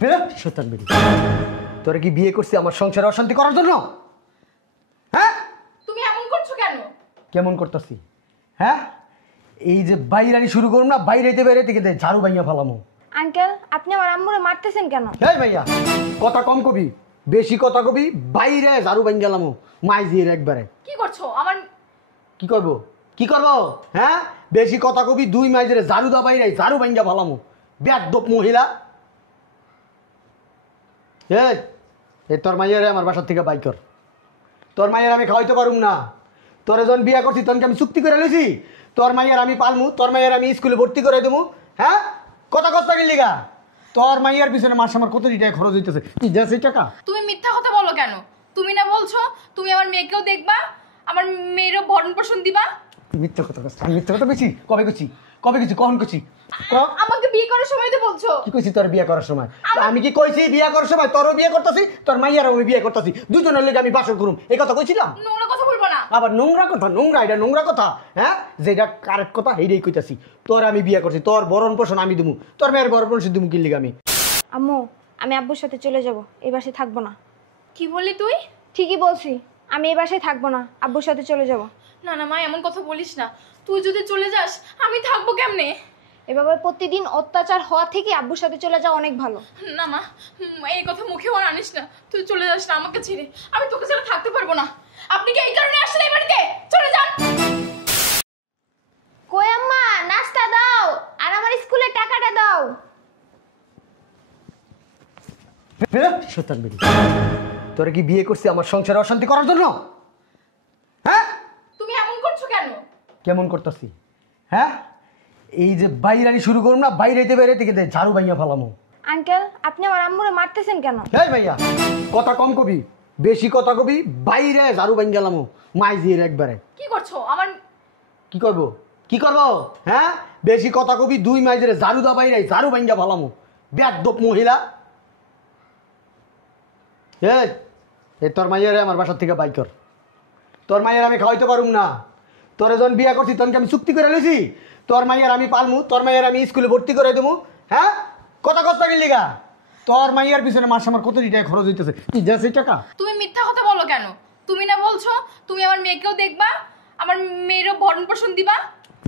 শয়তান বেরি, তোরা কি বিয়ে করছিস আমার সংসারে অশান্তি করার জন্য? হ্যাঁ, তুমি এমন করছো কেন? কেমন করতেছি? হ্যাঁ, এই যে বাইরানি শুরু করুন না, বাইরেতে বাইরেতে গেতে ঝাড়ু ভাইয়া ফেলামো। আঙ্কেল, আপনি আমার আম্মুরে মারতেছেন কেন? এই ভাইয়া, কথা কম কবি, বেশি কথা কবি, বাইরে ঝাড়ু ভাই গেলামো মাই দিয়ে একবারে। কি করছো? আমার কি করবো? কি করবো? হ্যাঁ, বেশি কথা কবি, দুই মাইজের ঝাড়ু দা বাইরে ঝাড়ু ভাঙ্গা ফেলামো। বেয়াদব মহিলা। এই তোর মাইয়ারে আমার বাসার থেকে বাইক কর। তোর মাইয়ার আমি খাওয়াইতে পারুম না। তোর যখন বিয়ে করছি তখনকে আমি চুক্তি করে লইছি তোর মাইয়ার আমি পালমু, তোর মাইয়ার আমি স্কুলে ভর্তি করে দেবো। হ্যাঁ, কথা কষ্ট গেলিগা তোর মাইয়ার পিছনে মাস আমার কত টাকা খরচ হইতেছে? তুই যা সেই টাকা। তুমি মিথ্যা কথা বলো কেন? তুমি না বলছো তুমি আমার মেয়েকেও দেখবা, আমার মেয়েরও ভরণ পোষণ দিবা? মিথ্যা কথা কষ্ট। আমি মিথ্যা কথা বেশি কবে করছি? কবে করছি? কখন করছি? আমাকে বিয়ে করার সময় তো বলছো। কি কইছি তোর বিয়ে করার সময়? আমি কি কইছি বিয়ে করার সময় তোরও বিয়ে করতেছি, তোর মাইয়ারও আমি বিয়ে করতেছি, দুজনের লেগে আমি বাসর করুম, এই কথা কইছিলাম? নোংরা কথা বলবো না। আবার নোংরা কথা? নোংরা, এটা নোংরা কথা। হ্যাঁ, যেটা কারেক্ট কথা সেইটাই কইতাছি। তোর আমি বিয়ে করছি, তোর ভরণ পোষণ আমি দিমু, তোর মেয়ের ভরণ পোষণ দিমু কি লিগে আমি? আম্মু, আমি আব্বুর সাথে চলে যাব, এই বাসায় থাকবো না। কি বললি তুই? ঠিকই বলছি, আমি এই বাসায় থাকবো না, আব্বুর সাথে চলে যাব। না না মা, এমন কথা বলিস না। তুই যদি চলে যাস আমি থাকবো কেমনে? এভাবে প্রতিদিন অত্যাচার হওয়া থেকে আব্বুর সাথে চলে যাওয়া অনেক ভালো। না মা, এই কথা মুখেও আর আনিস না। তুই চলে যাস না আমাকে ছেড়ে, আমি তোকে ছাড়া থাকতে পারবো না। আপনি কি এই কারণে আসলে এই বাড়িতে? চলে যান। কই আম্মা, নাস্তা দাও আর আমার স্কুলের টাকাটা দাও। শয়তান বেরি, তোরা কি বিয়ে করছিস আমার সংসারে অশান্তি করার জন্য? হ্যাঁ, তুমি এমন করছো কেন? কেমন করতেছি? হ্যাঁ, এই যে বাইরানি শুরু করুন না, বাইরেতে বাইরেতে গেতে ঝাড়ু ভাইয়া ফেলামো। আঙ্কেল, আপনি আমার আম্মুরে মারতেছেন কেন? এই ভাইয়া, কথা কম কবি, বেশি কথা কবি, বাইরে ঝাড়ু ভাঙ্গা গেলামো মাই দিয়ে একবারে। কি করছো? আমার কি করবো? কি করবো? হ্যাঁ, বেশি কথা কবি, দুই মাইজের ঝাড়ু দা বাইরে ঝাড়ু ভাঙ্গা ফেলামো। বেয়াদব মহিলা। এই তোর মাইয়ারে আমার বাসার থেকে বাইক কর। তোর মাইয়ার আমি খাওয়াইতে পারুম না। তোর যখন বিয়ে করছি তখনকে আমি চুক্তি করে লইছি তোর মাইয়ার আমি পালমু, তোর মাইয়ার আমি স্কুলে ভর্তি করে দেবো। হ্যাঁ, কথা কষ্ট গেলিগা তোর মাইয়ার পিছনে মাস আমার কত টাকা খরচ হইতেছে? তুই যা সেই টাকা। তুমি মিথ্যা কথা বলো কেন? তুমি না বলছো তুমি আমার মেয়েকেও দেখবা, আমার মেয়েরও ভরণ পোষণ দিবা?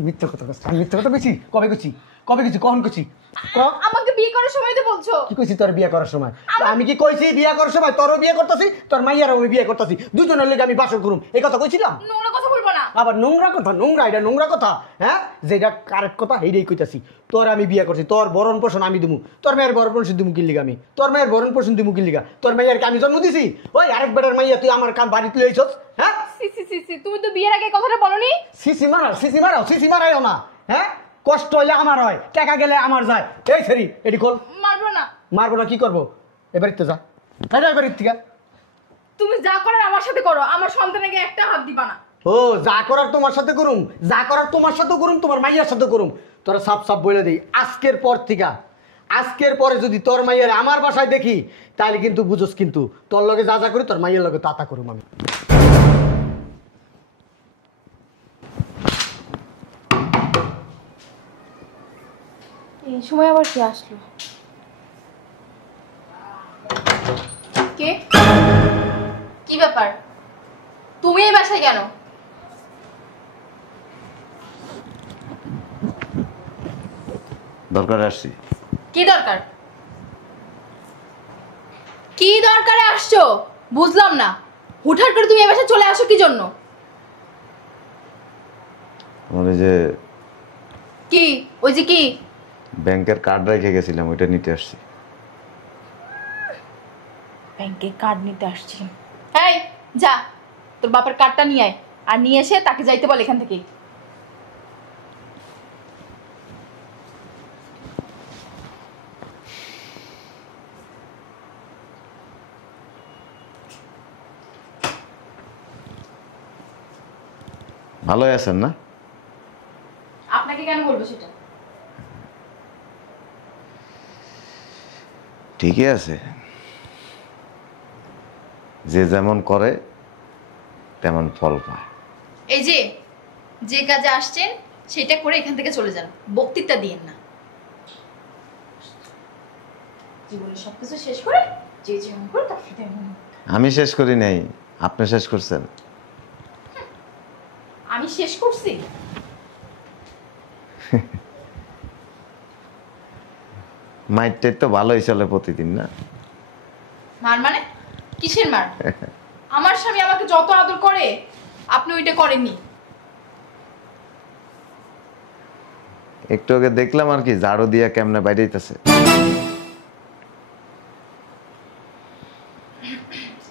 মিথ্যা কথা কষ্ট। আমি মিথ্যা কথা বেশি কবে করছি? কবে করছি? কখন করছি? আমাকে বিয়ে করার সময় তো বলছো। কি কইছি তোর বিয়ে করার সময়? আমি কি কইছি বিয়ে করার সময় তোরও বিয়ে করতেছি, তোর মাইয়ারও আমি বিয়ে করতেছি, দুজনের লেগে আমি বাসর করুম, এই কথা কইছিলাম? নোংরা কথা বলবো না। আবার নোংরা কথা? নোংরা, এটা নোংরা কথা। হ্যাঁ, যেটা কারেক্ট কথা সেইটাই কইতাছি। তোর আমি বিয়ে করছি, তোর ভরণ পোষণ আমি দিমু, তোর মেয়ের ভরণ পোষণ দিমু কি লিগা আমি? তোর মেয়ের ভরণ পোষণ দিমু কি লিগা? তোর মেয়েরকে আমি জন্ম দিছি? ওই আরেক বেটার মাইয়া তুই আমার কাম বাড়িতে লইছস? হ্যাঁ, সি সি সি সি, তুমি তো বিয়ের আগে কথাটা বলনি। সিসি মারাও, সিসি মারাও, সিসি মারাইও না। হ্যাঁ, কষ্ট হইলে আমার হয়, টাকা গেলে আমার যায়। এই সেরি এটি খোল। মারবো না। মারবো না? কি করবো? এবারে তো যা, এবারে থেকে। তুমি যা করার আমার সাথে করো, আমার সন্তানকে একটা হাত দিবা না। ও, যা করার তোমার সাথে করুম, যা করার তোমার সাথে করুম, তোমার মাইয়ার সাথে করুম। তোরা সাপ সাপ বলে দিই, আজকের পর থেকে, আজকের পরে যদি তোর মাইয়ার আমার বাসায় দেখি তাহলে কিন্তু বুঝোস, কিন্তু তোর লগে যা যা করি তোর মাইয়ার লগে তা তা করুম আমি। এই সময় আবার কি আসলো? কে? কি ব্যাপার? তুমি এই বাসায় কেন? দরকারে আসছি। কি দরকার? কি দরকারে আসছো বুঝলাম না। হুটহাট করে তুমি এই বাসায় চলে আসো কি জন্য? আমার ওই যে কি? ওই যে কি? ব্যাংকের কার্ড রেখে গেছিলাম, ওইটা নিতে আসছি। ব্যাংকে কার্ড নিতে আসছি? এই যা, তোর বাপের কার্ডটা নিয়ে আয়, আর নিয়ে এসে তাকে যাইতে বল এখান থেকে। ভালোই আছেন না? আপনাকে কেন বলবো সেটা? ঠিকই আছে, যে যেমন করে তেমন ফল পায়। এই যে যে কাজে আসছেন সেটা করে এখান থেকে চলে যান, বক্তৃতা দিয়েন না। জীবনে সবকিছু শেষ করে যে যেমন করে তার সাথে এমন। আমি শেষ করি নাই, আপনি শেষ করছেন। আমি শেষ করছি? মাইরটাই তো ভালোই চলে প্রতিদিন না? মার মানে কিসের মার? আমার স্বামী আমাকে যত আদর করে আপনি ওইটা করেননি। একটু আগে দেখলাম আর কি, ঝাড়ু দিয়া কেমনে বাইরেইতেছে।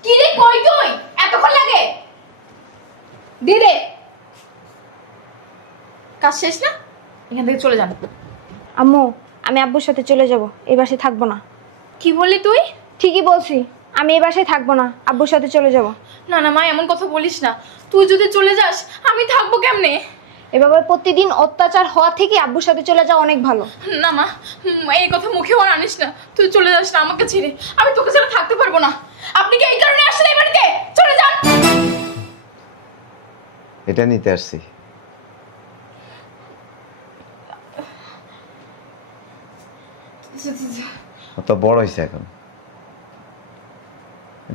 কি রে কই তুই? এতক্ষণ লাগে? দে দে। কাজ শেষ না? এখান থেকে চলে যান। আম্মু, আমি আব্বুর সাথে চলে যাব, এই বাসায় থাকবো না। কি বললি তুই? ঠিকই বলছি, আমি এই বাসায় থাকবো না, আব্বুর সাথে চলে যাব। না না মা, এমন কথা বলিস না। তুই যদি চলে যাস আমি থাকবো কেমনে? এভাবে প্রতিদিন অত্যাচার হওয়া থেকে আব্বুর সাথে চলে যাওয়া অনেক ভালো। না মা, এই কথা মুখেও আর আনিস না। তুই চলে যাস না আমাকে ছেড়ে, আমি তোকে ছাড়া থাকতে পারবো না। আপনি কি এই কারণে আসলে এই বাড়িতে? চলে যান। এটা নিতে আসছি। অত বড় হয়েছে এখন।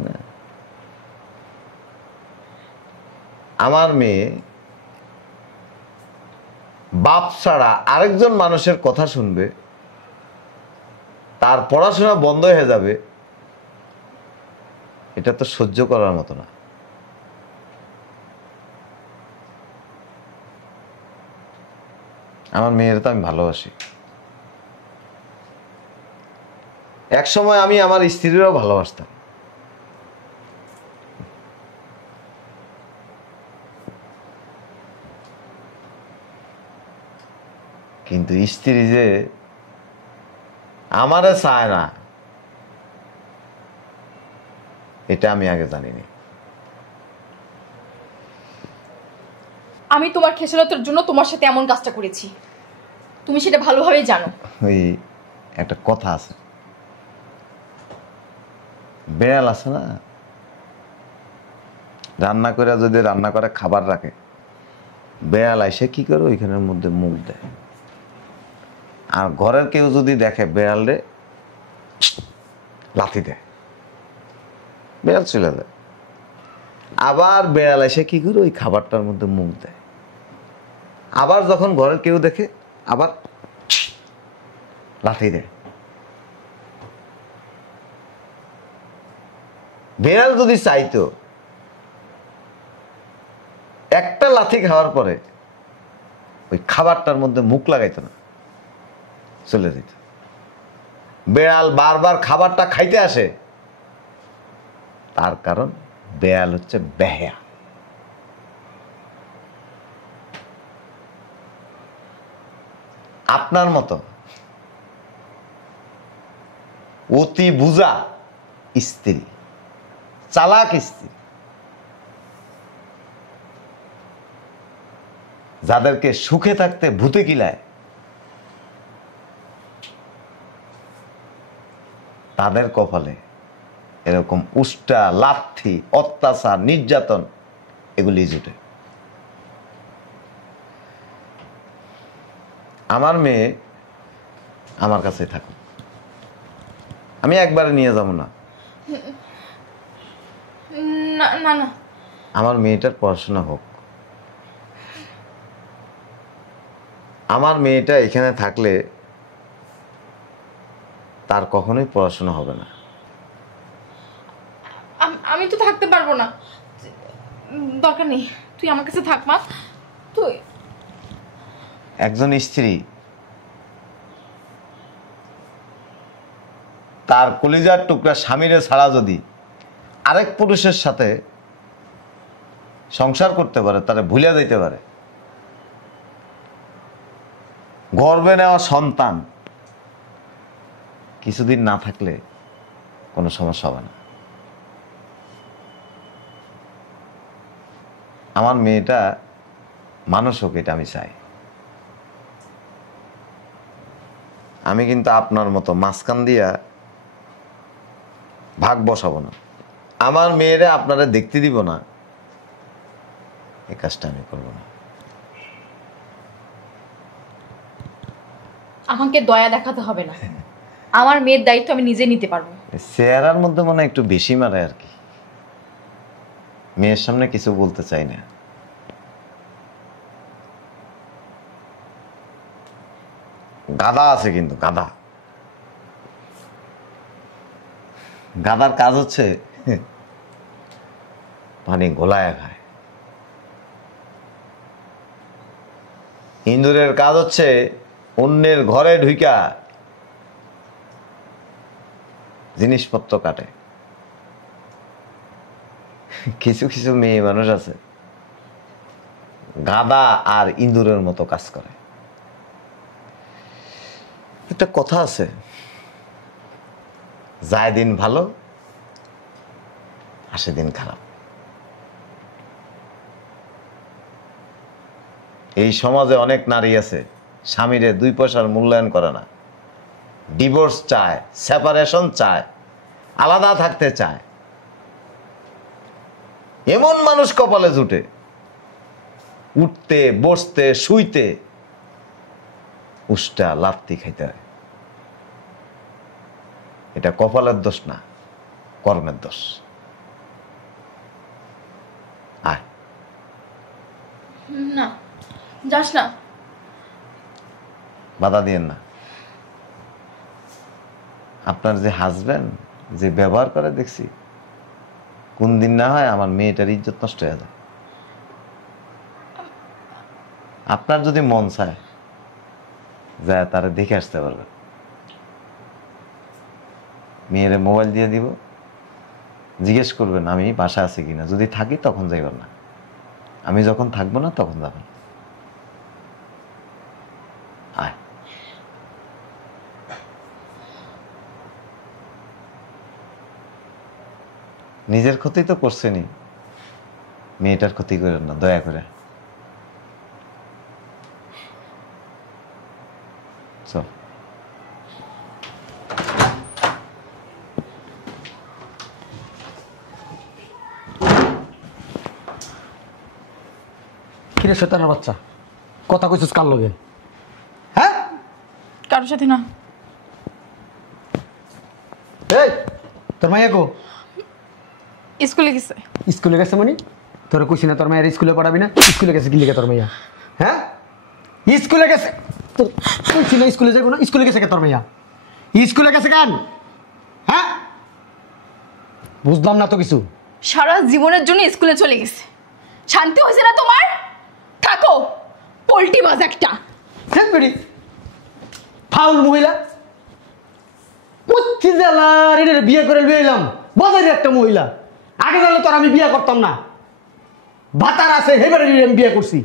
না। আমার মেয়ে বাপ ছাড়া আরেকজন মানুষের কথা শুনবে, তার পড়াশোনা বন্ধ হয়ে যাবে, এটা তো সহ্য করার মতো না। আমার মেয়ের তো আমি ভালোবাসি। এক সময় আমি আমার স্ত্রীরও ভালোবাসতাম, কিন্তু স্ত্রী যে আমারে চায় না, এটা আমি আগে জানিনি। আমি তোমার খেসারতের জন্য তোমার সাথে এমন কাজটা করেছি, তুমি সেটা ভালোভাবেই জানো। ওই একটা কথা আছে, বেড়াল আছে না, রান্না করে যদি রান্না করে খাবার রাখে, বেড়াল এসে কি করে ওইখানের মধ্যে মুখ দেয়, আর ঘরের কেউ যদি দেখে বেড়ালে লাথি দেয়, বেড়াল চলে যায়। আবার বেড়াল এসে কি করে ওই খাবারটার মধ্যে মুখ দেয়, আবার যখন ঘরের কেউ দেখে আবার লাথি দেয়। বেড়াল যদি চাইতো একটা লাথি খাওয়ার পরে ওই খাবারটার মধ্যে মুখ লাগাইতো না, চলে যেত। বেড়াল বারবার খাবারটা খাইতে আসে, তার কারণ বেড়াল হচ্ছে বেহায়া। আপনার মতো অতি বুঝা স্ত্রী, চালাক স্ত্রী, যাদেরকে সুখে থাকতে ভূতে কিলায়, তাদের কপালে এরকম উষ্টা, লাথি, অত্যাচার, নির্যাতন এগুলি জুটে। আমার মেয়ে আমার কাছে থাকুক, আমি একবারে নিয়ে যাব না। না না না, আমার মেয়েটার পড়াশোনা হোক। আমার মেয়েটা এখানে থাকলে তার কখনোই পড়াশোনা হবে না। আমি তো থাকতে পারবো না। দরকার নেই, তুই আমার কাছে থাক মা। তুই একজন স্ত্রী তার কলিজার টুকরা স্বামীরে ছাড়া যদি আরেক পুরুষের সাথে সংসার করতে পারে, তারে ভুলে দিতে পারে, গর্বে নেওয়া সন্তান কিছুদিন না থাকলে কোনো সমস্যা হবে না। আমার মেয়েটা মানুষ হোক, এটা আমি চাই। আমি কিন্তু আপনার মতো মাঝখান দিয়া ভাগ বসাবো না। আমার মেয়েরা আপনারা দেখতে দিব না, এই কাজটা আমি করবো না। আমাকে দয়া দেখাতে হবে না। আমার মেয়ের দায়িত্ব আমি নিজে নিতে পারবো। চেহারার মধ্যে মনে হয় একটু বেশি মারে আর কি। মেয়ের সামনে কিছু বলতে চাই না। গাধা আছে কিন্তু গাধা। গাধার কাজ হচ্ছে পানি গোলায় খায়। ইন্দুরের কাজ হচ্ছে অন্যের ঘরে ঢুইকা জিনিসপত্র কাটে। কিছু কিছু মেয়ে মানুষ আছে গাধা আর ইঁদুরের মতো কাজ করে। একটা কথা আছে, যায় দিন ভালো আসে দিন খারাপ। এই সমাজে অনেক নারী আছে স্বামীরে 2 পয়সার মূল্যায়ন করে না, ডিভোর্স চায়, সেপারেশন চায়, আলাদা থাকতে চায়। এমন মানুষ কপালে জুটে, উঠতে বসতে শুইতে উষ্টা লাত্তি খাইতে হয়। এটা কপালের দোষ না, কর্মের দোষ। আয় না, যাস না। বাধা দিয়েন না। আপনার যে হাজবেন্ড যে ব্যবহার করে দেখছি, কোন দিন না হয় আমার মেয়েটার ইজ্জত নষ্ট হয়ে যায়। আপনার যদি মন চায় যায় তারা দেখে আসতে পারবেন। মেয়েরে মোবাইল দিয়ে দিব, জিজ্ঞেস করবেন আমি বাসা আছি কিনা, যদি থাকি তখন যাইবেন না, আমি যখন থাকবো না তখন যাবেন। আয় নিজের ক্ষতি তো করছেনই, মেয়েটার ক্ষতি করেন না দয়া করে। চল। কিরে শয়তানের বাচ্চা, কথা কইছিস কার লগে? হ্যাঁ, কারোর সাথে না। এই তোর মাইয়া কো? স্কুলে গেছে। স্কুলে গেছে মানে? তোর কইছি না তোর মায়ের স্কুলে পড়াবি না? স্কুলে গেছে কি লিখে তোর মাইয়া? হ্যাঁ, স্কুলে গেছে। তোর কইছি না স্কুলে যাবো না? স্কুলে গেছে কে তোর মাইয়া? স্কুলে গেছে কেন? হ্যাঁ, বুঝলাম না তো কিছু। সারা জীবনের জন্য স্কুলে চলে গেছে। শান্তি হয়েছে না তোমার? থাকো, পোল্টি বাজ একটা। হ্যাঁ বেড়ি ফাউল মহিলা, পঁচিশ জেলার এটা বিয়ে করে বিয়ে এলাম, বাজারে একটা মহিলা। আগে গেলে তোর আমি বিয়ে করতাম না, ভাতার আছে হেবারে আমি বিয়ে করছি।